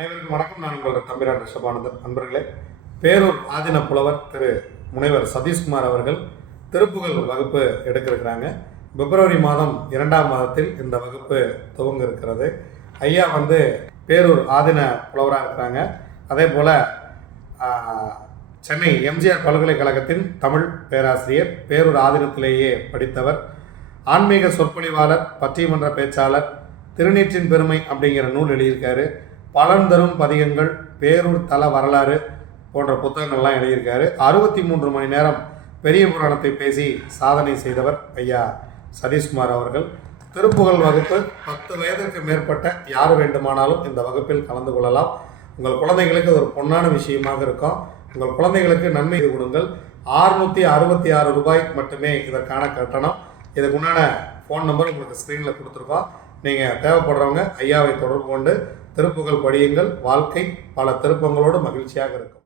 அனைவருக்கும் வணக்கம். நான் உங்கள் தம்பிரான் ரிஷபானந்தன். நண்பர்களே, பேரூர் ஆதீன புலவர் திரு முனைவர் சதீஷ்குமார் அவர்கள் திருப்புகழ் வகுப்பு எடுக்கிறாங்க. பிப்ரவரி மாதம் 2ஆம் மாதத்தில் இந்த வகுப்பு துவங்க இருக்கிறது. ஐயா பேரூர் ஆதீன புலவராக இருக்கிறாங்க. அதே போல் சென்னை எம்ஜிஆர் பல்கலைக்கழகத்தின் தமிழ் பேராசிரியர், பேரூர் ஆதீனத்திலேயே படித்தவர், ஆன்மீக சொற்பொழிவாளர், பட்டிமன்ற பேச்சாளர், திருநீற்றின் பெருமை அப்படிங்கிற நூல் எழுதியிருக்காரு. பலன் தரும் பதிகங்கள், பேரூர் தல வரலாறு போன்ற புத்தகங்கள்லாம் எழுதியிருக்காரு. 63 மணி நேரம் பெரிய புராணத்தை பேசி சாதனை செய்தவர் ஐயா சதீஷ்குமார் அவர்கள். திருப்புகழ் வகுப்பு 10 வயதிற்கு மேற்பட்ட யார் வேண்டுமானாலும் இந்த வகுப்பில் கலந்து கொள்ளலாம். உங்கள் குழந்தைகளுக்கு ஒரு பொன்னான விஷயமாக இருக்கும். உங்கள் குழந்தைகளுக்கு நன்மை செய்து கொடுங்கள். 666 ரூபாய் மட்டுமே இதற்கான கட்டணம். இதுக்குண்டான ஃபோன் நம்பர் உங்களுக்கு ஸ்க்ரீனில் கொடுத்துருக்கோம். நீங்கள் தேவைப்படுறவங்க ஐயாவை தொடர்பு கொண்டு திருப்புகழ் படியுங்கள். வாழ்க்கை பல திருப்பங்களோடு மகிழ்ச்சியாக இருக்கும்.